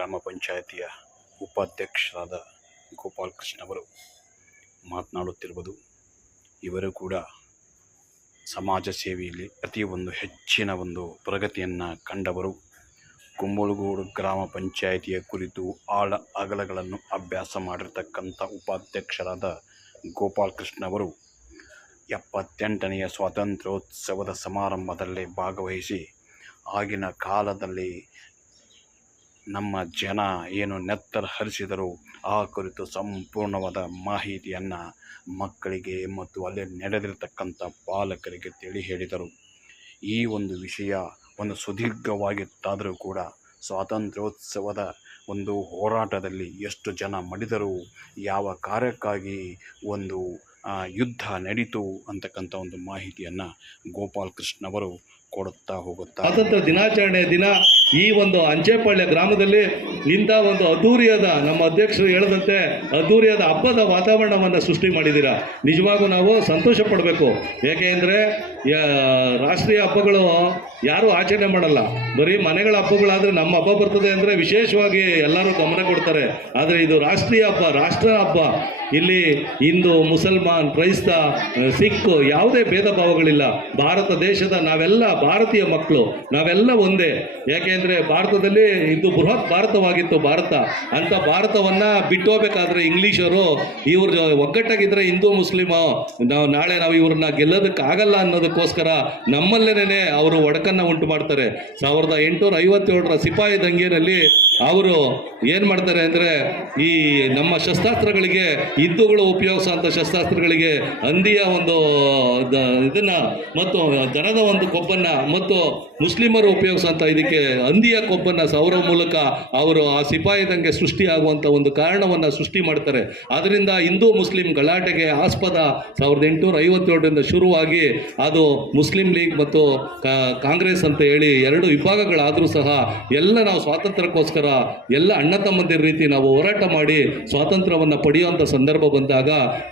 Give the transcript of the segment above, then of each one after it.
ಗ್ರಾಮ ಪಂಚಾಯಿತಿಯ ಉಪಾಧ್ಯಕ್ಷರಾದ ಗೋಪಾಲಕೃಷ್ಣ ಅವರು ಮಾತನಾಡುತ್ತಿರುವುದು. ಇವರು ಕೂಡ ಸಮಾಜ ಸೇವೆಯಲ್ಲಿ ಅತಿ ಹೆಚ್ಚಿನ ಪ್ರಗತಿಯನ್ನು ಕಂಡವರು. ಕುಂಬಳಗೂಡು ಗ್ರಾಮ ಪಂಚಾಯಿತಿಯ ಕುರಿತು ಆಳ ಅಗಲಗಳನ್ನು ಅಭ್ಯಾಸ ಮಾಡಿರ್ತಕ್ಕಂಥ ಉಪಾಧ್ಯಕ್ಷರಾದ ಗೋಪಾಲಕೃಷ್ಣ ಅವರು 78ನೇ ಸ್ವಾತಂತ್ರ್ಯೋತ್ಸವದ ಸಮಾರಂಭದಲ್ಲಿ ಭಾಗವಹಿಸಿ ಆಗಿನ ಕಾಲದಲ್ಲಿ ನಮ್ಮ ಜನ ಏನು ನೆತ್ತರ ಹರಿಸಿದರು ಆ ಕುರಿತು ಸಂಪೂರ್ಣವಾದ ಮಾಹಿತಿಯನ್ನು ಮಕ್ಕಳಿಗೆ ಮತ್ತು ಅಲ್ಲಿ ನಡೆದಿರತಕ್ಕಂಥ ಪಾಲಕರಿಗೆ ತಿಳಿ ಹೇಳಿದರು. ಈ ವಿಷಯ ಸುದೀರ್ಘವಾಗಿತ್ತಾದರೂ ಕೂಡ ಸ್ವಾತಂತ್ರ್ಯೋತ್ಸವದ ಹೋರಾಟದಲ್ಲಿ ಎಷ್ಟು ಜನ ಮಡಿದರು, ಯಾವ ಕಾರ್ಯಕ್ಕಾಗಿ ಯುದ್ಧ ನಡೀತು ಅಂತಕ್ಕಂಥ ಮಾಹಿತಿಯನ್ನು ಗೋಪಾಲಕೃಷ್ಣ ಅವರು ಕೊಡುತ್ತಾ ಹೋಗುತ್ತಾರೆ. ಸ್ವಾತಂತ್ರ್ಯ ದಿನಾಚರಣೆಯ ದಿನ ಈ ಅಂಚೆಪಾಳ್ಯ ಗ್ರಾಮದಲ್ಲಿ ಇಂಥ ಅದ್ದೂರಿಯಾದ ನಮ್ಮ ಅಧ್ಯಕ್ಷರು ಹೇಳದಂತೆ ಅದ್ದೂರಿಯಾದ ಹಬ್ಬದ ವಾತಾವರಣವನ್ನು ಸೃಷ್ಟಿ ಮಾಡಿದ್ದೀರಾ. ನಿಜವಾಗೂ ನಾವು ಸಂತೋಷ ಪಡಬೇಕು. ಏಕೆಂದರೆ ರಾಷ್ಟ್ರೀಯ ಹಬ್ಬಗಳು ಯಾರೂ ಆಚರಣೆ ಮಾಡಲ್ಲ. ಬರೀ ಮನೆಗಳ ಹಬ್ಬಗಳಾದರೆ ನಮ್ಮ ಹಬ್ಬ ಬರ್ತದೆ ಅಂದರೆ ವಿಶೇಷವಾಗಿ ಎಲ್ಲರೂ ಗಮನ ಕೊಡ್ತಾರೆ. ಆದರೆ ಇದು ರಾಷ್ಟ್ರೀಯ ಹಬ್ಬ, ರಾಷ್ಟ್ರ ಹಬ್ಬ. ಇಲ್ಲಿ ಹಿಂದೂ, ಮುಸಲ್ಮಾನ್, ಕ್ರೈಸ್ತ, ಸಿಖ್ ಯಾವುದೇ ಭೇದ ಭಾವಗಳಿಲ್ಲ. ಭಾರತ ದೇಶದ ನಾವೆಲ್ಲ ಭಾರತೀಯ ಮಕ್ಕಳು, ನಾವೆಲ್ಲ ಒಂದೇ. ಯಾಕೆಂದರೆ ಭಾರತದಲ್ಲಿ ಇದು ಬೃಹತ್ ಭಾರತವಾಗಿತ್ತು ಭಾರತ. ಅಂಥ ಭಾರತವನ್ನು ಬಿಟ್ಟೋಗ್ಬೇಕಾದ್ರೆ ಇಂಗ್ಲೀಷರು ಇವ್ರ ಒಗ್ಗಟ್ಟಾಗಿದ್ದರೆ ಹಿಂದೂ ಮುಸ್ಲಿಮು ನಾಳೆ ನಾವು ಇವ್ರನ್ನ ಗೆಲ್ಲೋದಕ್ಕಾಗಲ್ಲ ಅನ್ನೋದಕ್ಕೋಸ್ಕರ ನಮ್ಮಲ್ಲೇನೆ ಅವರು ಒಡಕನ್ನು ಉಂಟು ಮಾಡ್ತಾರೆ. 1857ರ ಸಿಪಾಯಿ ದಂಗೆಯಲ್ಲಿ ಅವರು ಏನು ಮಾಡ್ತಾರೆ ಅಂದರೆ ಈ ನಮ್ಮ ಶಸ್ತ್ರಾಸ್ತ್ರಗಳಿಗೆ, ಹಿಂದೂಗಳು ಉಪಯೋಗಿಸುವಂಥ ಶಸ್ತ್ರಾಸ್ತ್ರಗಳಿಗೆ ಹಂದಿಯ ಇದನ್ನು ಮತ್ತು ದನದ ಕೊಬ್ಬನ್ನು ಮತ್ತು ಮುಸ್ಲಿಮರು ಉಪಯೋಗಿಸುವಂಥ ಇದಕ್ಕೆ ಹಂದಿಯ ಕೊಬ್ಬನ್ನು ಸೌರ ಮೂಲಕ ಅವರು ಆ ಸಿಪಾಯಿ ದಂಗೆ ಸೃಷ್ಟಿಯಾಗುವಂಥ ಕಾರಣವನ್ನು ಸೃಷ್ಟಿ ಮಾಡ್ತಾರೆ. ಅದರಿಂದ ಹಿಂದೂ ಮುಸ್ಲಿಂ ಗಲಾಟೆಗೆ ಆಸ್ಪದ 1857ರಿಂದ ಶುರುವಾಗಿ ಅದು ಮುಸ್ಲಿಂ ಲೀಗ್ ಮತ್ತು ಕಾಂಗ್ರೆಸ್ ಅಂತ ಹೇಳಿ ಎರಡು ವಿಭಾಗಗಳಾದರೂ ಸಹ ಎಲ್ಲ ನಾವು ಸ್ವಾತಂತ್ರ್ಯಕ್ಕೋಸ್ಕರ ಎಲ್ಲ ಅಣ್ಣ ತಮ್ಮಂದಿರ ರೀತಿ ನಾವು ಹೋರಾಟ ಮಾಡಿ ಸ್ವಾತಂತ್ರ್ಯವನ್ನು ಪಡೆಯುವಂಥ ಸಂದರ್ಭ ಬಂದಾಗ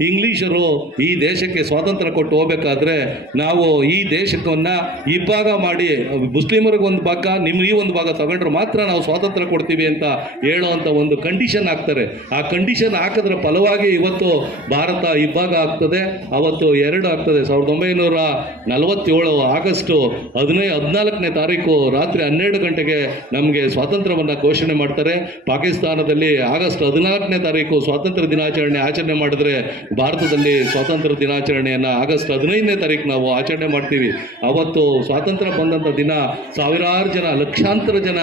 ಇಂಗ್ಲೀಷರು ಈ ದೇಶಕ್ಕೆ ಸ್ವಾತಂತ್ರ್ಯ ಕೊಟ್ಟು ಹೋಗಬೇಕಾದ್ರೆ ನಾವು ಈ ದೇಶವನ್ನು ಇಬ್ಬಾಗ ಮಾಡಿ ಮುಸ್ಲಿಮರಿಗೆ ಒಂದು ಭಾಗ, ನಿಮ್ಗೆ ಈ ಒಂದು ಭಾಗ ತಗೊಂಡ್ರೆ ಮಾತ್ರ ನಾವು ಸ್ವಾತಂತ್ರ್ಯ ಕೊಡ್ತೀವಿ ಅಂತ ಹೇಳುವಂಥ ಕಂಡೀಷನ್ ಹಾಕ್ತಾರೆ. ಆ ಕಂಡೀಷನ್ ಹಾಕಿದ್ರೆ ಫಲವಾಗಿ ಇವತ್ತು ಭಾರತ ಇಬ್ಬಾಗ ಆಗ್ತದೆ. ಅವತ್ತು 2 ಆಗ್ತದೆ. 1947 ಆಗಸ್ಟ್ 14ನೇ ತಾರೀಕು ರಾತ್ರಿ 12 ಗಂಟೆಗೆ ನಮಗೆ ಸ್ವಾತಂತ್ರ್ಯವನ್ನು ಘೋಷಣೆ ಮಾಡ್ತಾರೆ. ಪಾಕಿಸ್ತಾನದಲ್ಲಿ ಆಗಸ್ಟ್ 14ನೇ ತಾರೀಕು ಸ್ವಾತಂತ್ರ್ಯ ದಿನಾಚರಣೆ ಆಚರಣೆ ಮಾಡಿದ್ರೆ ಭಾರತದಲ್ಲಿ ಸ್ವಾತಂತ್ರ್ಯ ದಿನಾಚರಣೆಯನ್ನು ಆಗಸ್ಟ್ 15ನೇ ತಾರೀಕು ನಾವು ಆಚರಣೆ ಮಾಡ್ತೀವಿ. ಅವತ್ತು ಸ್ವಾತಂತ್ರ್ಯ ಬಂದಂಥ ದಿನ ಸಾವಿರಾರು ಜನ, ಲಕ್ಷಾಂತರ ಜನ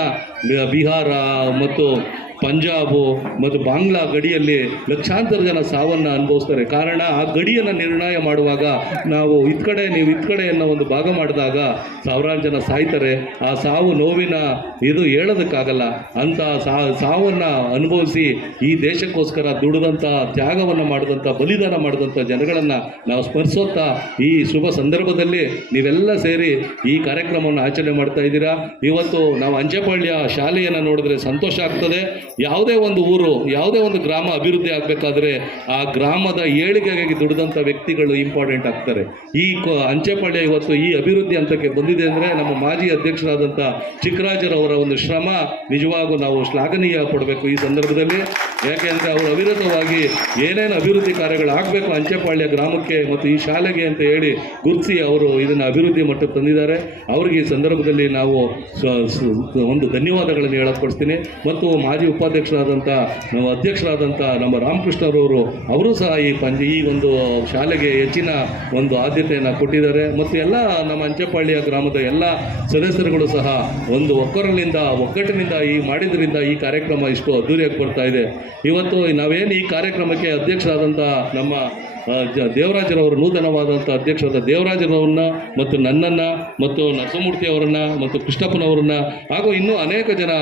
ಬಿಹಾರ ಮತ್ತು ಪಂಜಾಬು ಮತ್ತು ಬಾಂಗ್ಲಾ ಗಡಿಯಲ್ಲಿ ಲಕ್ಷಾಂತರ ಜನ ಸಾವನ್ನು ಅನುಭವಿಸ್ತಾರೆ. ಕಾರಣ ಆ ಗಡಿಯನ್ನು ನಿರ್ಣಯ ಮಾಡುವಾಗ ನಾವು ಇತ್ಕಡೆ ನೀವು ಇತ್ಕಡೆ ಅನ್ನೋ ಭಾಗ ಮಾಡಿದಾಗ ಸಾವಿರಾರು ಜನ ಸಾಯ್ತಾರೆ. ಆ ಸಾವು ನೋವಿನ ಇದು ಹೇಳೋದಕ್ಕಾಗಲ್ಲ. ಅಂಥ ಸಾವನ್ನು ಅನುಭವಿಸಿ ಈ ದೇಶಕ್ಕೋಸ್ಕರ ದುಡಿದಂಥ, ತ್ಯಾಗವನ್ನು ಮಾಡಿದಂಥ, ಬಲಿದಾನ ಮಾಡಿದಂಥ ಜನಗಳನ್ನು ನಾವು ಸ್ಮರಿಸೋತ್ತಾ ಈ ಶುಭ ಸಂದರ್ಭದಲ್ಲಿ ನೀವೆಲ್ಲ ಸೇರಿ ಈ ಕಾರ್ಯಕ್ರಮವನ್ನು ಆಚರಣೆ ಮಾಡ್ತಾ ಇದ್ದೀರಾ. ಇವತ್ತು ನಾವು ಅಂಚೆಪಾಳ್ಯ ಶಾಲೆಯನ್ನು ನೋಡಿದ್ರೆ ಸಂತೋಷ ಆಗ್ತದೆ. ಯಾವುದೇ ಊರು, ಯಾವುದೇ ಗ್ರಾಮ ಅಭಿವೃದ್ಧಿ ಆಗಬೇಕಾದ್ರೆ ಆ ಗ್ರಾಮದ ಏಳಿಗೆಗಾಗಿ ದುಡಿದಂಥ ವ್ಯಕ್ತಿಗಳು ಇಂಪಾರ್ಟೆಂಟ್ ಆಗ್ತಾರೆ. ಈ ಅಂಚೆಪಾಳ್ಯ ಇವತ್ತು ಈ ಅಭಿವೃದ್ಧಿ ಹಂತಕ್ಕೆ ಬಂದಿದೆ ಅಂದರೆ ನಮ್ಮ ಮಾಜಿ ಅಧ್ಯಕ್ಷರಾದಂಥ ಚಿಕ್ಕರಾಜರವರ ಶ್ರಮ ನಿಜವಾಗೂ ನಾವು ಶ್ಲಾಘನೀಯ ಪಡಬೇಕು ಈ ಸಂದರ್ಭದಲ್ಲಿ. ಯಾಕೆಂದರೆ ಅವರು ಅವಿರತವಾಗಿ ಏನೇನು ಅಭಿವೃದ್ಧಿ ಕಾರ್ಯಗಳು ಆಗಬೇಕು ಅಂಚೆಪಾಳ್ಯ ಗ್ರಾಮಕ್ಕೆ ಮತ್ತು ಈ ಶಾಲೆಗೆ ಅಂತ ಹೇಳಿ ಗುರುತಿಸಿ ಅವರು ಇದನ್ನು ಅಭಿವೃದ್ಧಿ ಮಟ್ಟಕ್ಕೆ ತಂದಿದ್ದಾರೆ. ಅವರಿಗೆ ಈ ಸಂದರ್ಭದಲ್ಲಿ ನಾವು ಧನ್ಯವಾದಗಳನ್ನು ಹೇಳಕೊಡ್ತೀನಿ. ಮತ್ತು ಮಾಜಿ ಉಪಾಧ್ಯಕ್ಷರಾದಂಥ ನಮ್ಮ ರಾಮಕೃಷ್ಣರವರು ಅವರು ಸಹ ಈ ಶಾಲೆಗೆ ಹೆಚ್ಚಿನ ಆದ್ಯತೆಯನ್ನು ಕೊಟ್ಟಿದ್ದಾರೆ. ಮತ್ತು ಎಲ್ಲ ನಮ್ಮ ಅಂಚೆಪಾಳ್ಯ ಗ್ರಾಮದ ಎಲ್ಲ ಸದಸ್ಯರುಗಳು ಸಹ ಒಗ್ಗಟ್ಟಿನಿಂದ ಈ ಮಾಡಿದ್ರಿಂದ ಈ ಕಾರ್ಯಕ್ರಮ ಇಷ್ಟು ಅದ್ದೂರಿಯಾಗಿ ಬರ್ತಾ ಇದೆ. ಇವತ್ತು ನಾವೇನು ಈ ಕಾರ್ಯಕ್ರಮಕ್ಕೆ ಅಧ್ಯಕ್ಷರಾದಂಥ ನಮ್ಮ ದೇವರಾಜರವರು, ನೂತನವಾದಂಥ ಅಧ್ಯಕ್ಷರಾದ ದೇವರಾಜರವ್ರನ್ನ ಮತ್ತು ನನ್ನನ್ನು ಮತ್ತು ನರಸಿಂಹಮೂರ್ತಿ ಅವರನ್ನು ಮತ್ತು ಕೃಷ್ಣಪ್ಪನವರನ್ನ ಹಾಗೂ ಇನ್ನೂ ಅನೇಕ ಜನ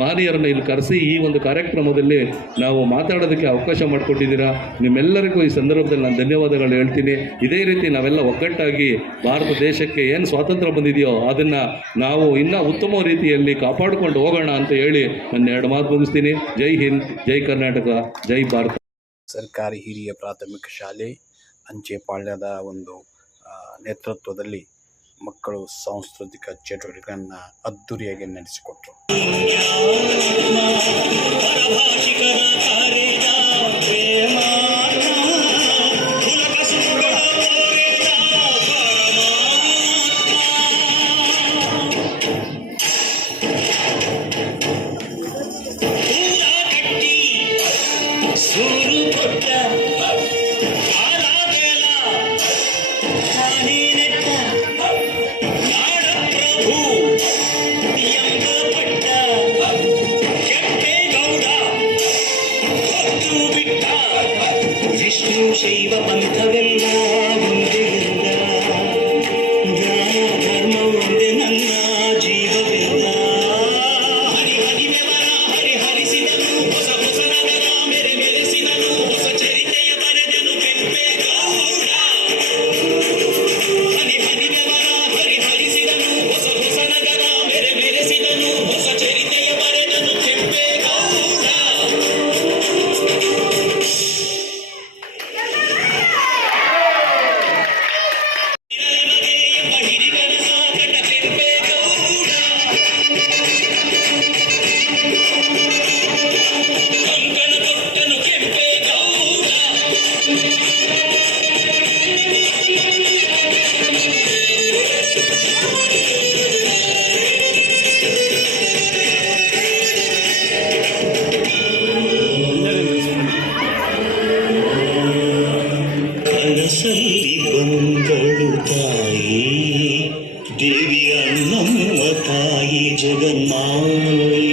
ಮಹನೀಯರನ್ನು ಇಲ್ಲಿ ಕರೆಸಿ ಈ ಕಾರ್ಯಕ್ರಮದಲ್ಲಿ ನಾವು ಮಾತಾಡೋದಕ್ಕೆ ಅವಕಾಶ ಮಾಡಿಕೊಟ್ಟಿದ್ದೀರಾ. ನಿಮ್ಮೆಲ್ಲರಿಗೂ ಈ ಸಂದರ್ಭದಲ್ಲಿ ನಾನು ಧನ್ಯವಾದಗಳು ಹೇಳ್ತೀನಿ. ಇದೇ ರೀತಿ ನಾವೆಲ್ಲ ಒಗ್ಗಟ್ಟಾಗಿ ಭಾರತ ದೇಶಕ್ಕೆ ಏನು ಸ್ವಾತಂತ್ರ್ಯ ಬಂದಿದೆಯೋ ಅದನ್ನು ನಾವು ಇನ್ನೂ ಉತ್ತಮ ರೀತಿಯಲ್ಲಿ ಕಾಪಾಡಿಕೊಂಡು ಹೋಗೋಣ ಅಂತ ಹೇಳಿ ನನ್ನ 2 ಮಾತು ಮುಗಿಸ್ತೀನಿ. ಜೈ ಹಿಂದ್, ಜೈ ಕರ್ನಾಟಕ, ಜೈ ಭಾರತ. ಸರ್ಕಾರಿ ಹಿರಿಯ ಪ್ರಾಥಮಿಕ ಶಾಲೆ ಅಂಚೆಪಾಳ್ಯದ ನೇತೃತ್ವದಲ್ಲಿ ಮಕ್ಕಳು ಸಾಂಸ್ಕೃತಿಕ ಚಟುವಟಿಕೆಗಳನ್ನು ಅದ್ದೂರಿಯಾಗಿ ನಡೆಸಿಕೊಟ್ಟರು. ಶೈವ ಪಂಥವೆಲ್ಲ ಒಂದೇ ಎಲ್ಲ, ಜ್ಞಾನ ಧರ್ಮ ಒಂದೇ ನನ್ನ ಜೀವವೆಲ್ಲ. ಹರಿ ಹರಿವೆವರ ಹರಿ ಹರಿಸಿದನು, ಹೊಸ ಹೊಸ ನಗರ ಮೆರೆ ಮೆರೆಸಿದನು, ಹೊಸ ಚರಿತೆಯ ಬರೆದನು ಕೆಂಪೇಗೌಡ. ಹರಿ ಹರಿವೆವರ ಹರಿ ಹರಿಸಿದನು, ಹೊಸ ಹೊಸ ನಗರ ಮೆರೆ ಮೆರೆಸಿದನು, ಹೊಸ ಚರಿತೆಯ ಬರೆದನು ಕೆಂಪೇಗೌಡ. ಎಂಬ ಹಿರಿಗನಸ ಕಂಡ ಕೆಂಪೇಗೌಡ, ಕಂಕಣ ತೊಟ್ಟನು ಕೆಂಪೇಗೌಡ. ಕನಸಲ್ಲಿ ಬಂದಳು ತಾಯಿ, ದೇವಿಯ ನಮ್ಮ ತಾಯಿ ಜಗನ್ಮಾಯಿ,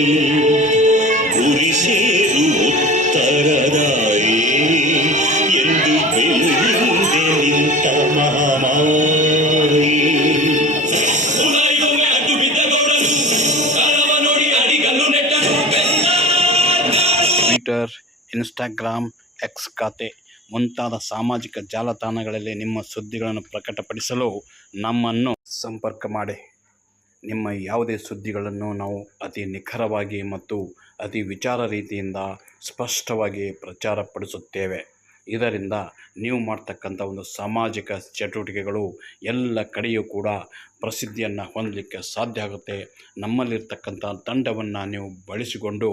ಗುರಿ ಸೇರು ಉತ್ತರದಾಯಿ ಎಂದು ಬೆಳೆಯುವುದೇ ನಿಂತ ಮಹಾಮಾರಿ. ಅಡ್ಡು ಬಿದ್ದ ಗೌಡನು ಕಾಲವ ನೋಡಿ ಅಡಿಗಲ್ಲು ನೆಟ್ಟನು ಬೆಲ್ಲ. ಟ್ವಿಟರ್, ಇನ್ಸ್ಟಾಗ್ರಾಮ್, ಎಕ್ಸ್ ಖಾತೆ ಮುಂತಾದ ಸಾಮಾಜಿಕ ಜಾಲತಾಣಗಳಲ್ಲಿ ನಿಮ್ಮ ಸುದ್ದಿಗಳನ್ನು ಪ್ರಕಟಪಡಿಸಲು ನಮ್ಮನ್ನು ಸಂಪರ್ಕ ಮಾಡಿ. ನಿಮ್ಮ ಯಾವುದೇ ಸುದ್ದಿಗಳನ್ನು ನಾವು ಅತಿ ನಿಖರವಾಗಿ ಮತ್ತು ಅತಿ ವಿಚಾರ ರೀತಿಯಿಂದ ಸ್ಪಷ್ಟವಾಗಿ ಪ್ರಚಾರಪಡಿಸುತ್ತೇವೆ. ಇದರಿಂದ ನೀವು ಮಾಡ್ತಕ್ಕಂಥ ಒಂದು ಸಾಮಾಜಿಕ ಚಟುವಟಿಕೆಗಳು ಎಲ್ಲ ಕಡೆಯೂ ಕೂಡ ಪ್ರಸಿದ್ಧಿಯನ್ನು ಹೊಂದಲಿಕ್ಕೆ ಸಾಧ್ಯ ಆಗುತ್ತೆ. ನಮ್ಮಲ್ಲಿರ್ತಕ್ಕಂಥ ತಂಡವನ್ನು ನೀವು ಬಳಸಿಕೊಂಡು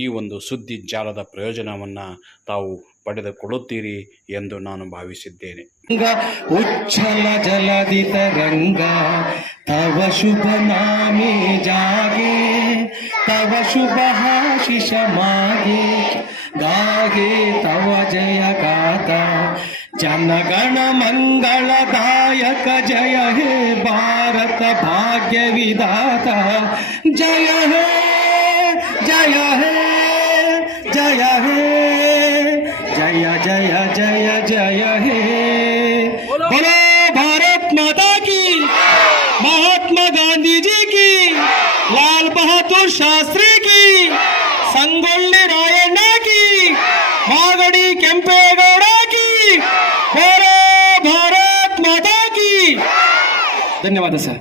ಈ ಒಂದು ಸುದ್ದಿ ಜಾಲದ ಪ್ರಯೋಜನವನ್ನು ತಾವು ಪಡೆದುಕೊಳ್ಳುತ್ತೀರಿ ಎಂದು ನಾನು ಭಾವಿಸಿದ್ದೇನೆ. ಉಚ್ಛಲ ಜಲಧಿ ತರಂಗ ತವ ಶುಭ ನಾಮೇ ಜಾಗೆ, ತವ ಶುಭ ಆಶಿಷ ಮಾಗೆ, ಗಾಗೆ ತವ ಜಯ ಗಾತ. ಜನಗಣ ಮಂಗಳದಾಯಕ ಜಯ ಹೇ ಭಾರತ ಭಾಗ್ಯ ವಿಧಾತ. ಜಯ ಹೇ ಜಯ ಹೇ ಜಯ ಹೇ जय जय जय जय हे। बोलो भारत माता की, महात्मा गांधी जी की, लाल बहादुर शास्त्री की, संगोल्ली रायಣ್ಣ की, मागड़ी ಕೆಂಪೇಗೌಡ की। बोलो भारत माता की। धन्यवाद सर।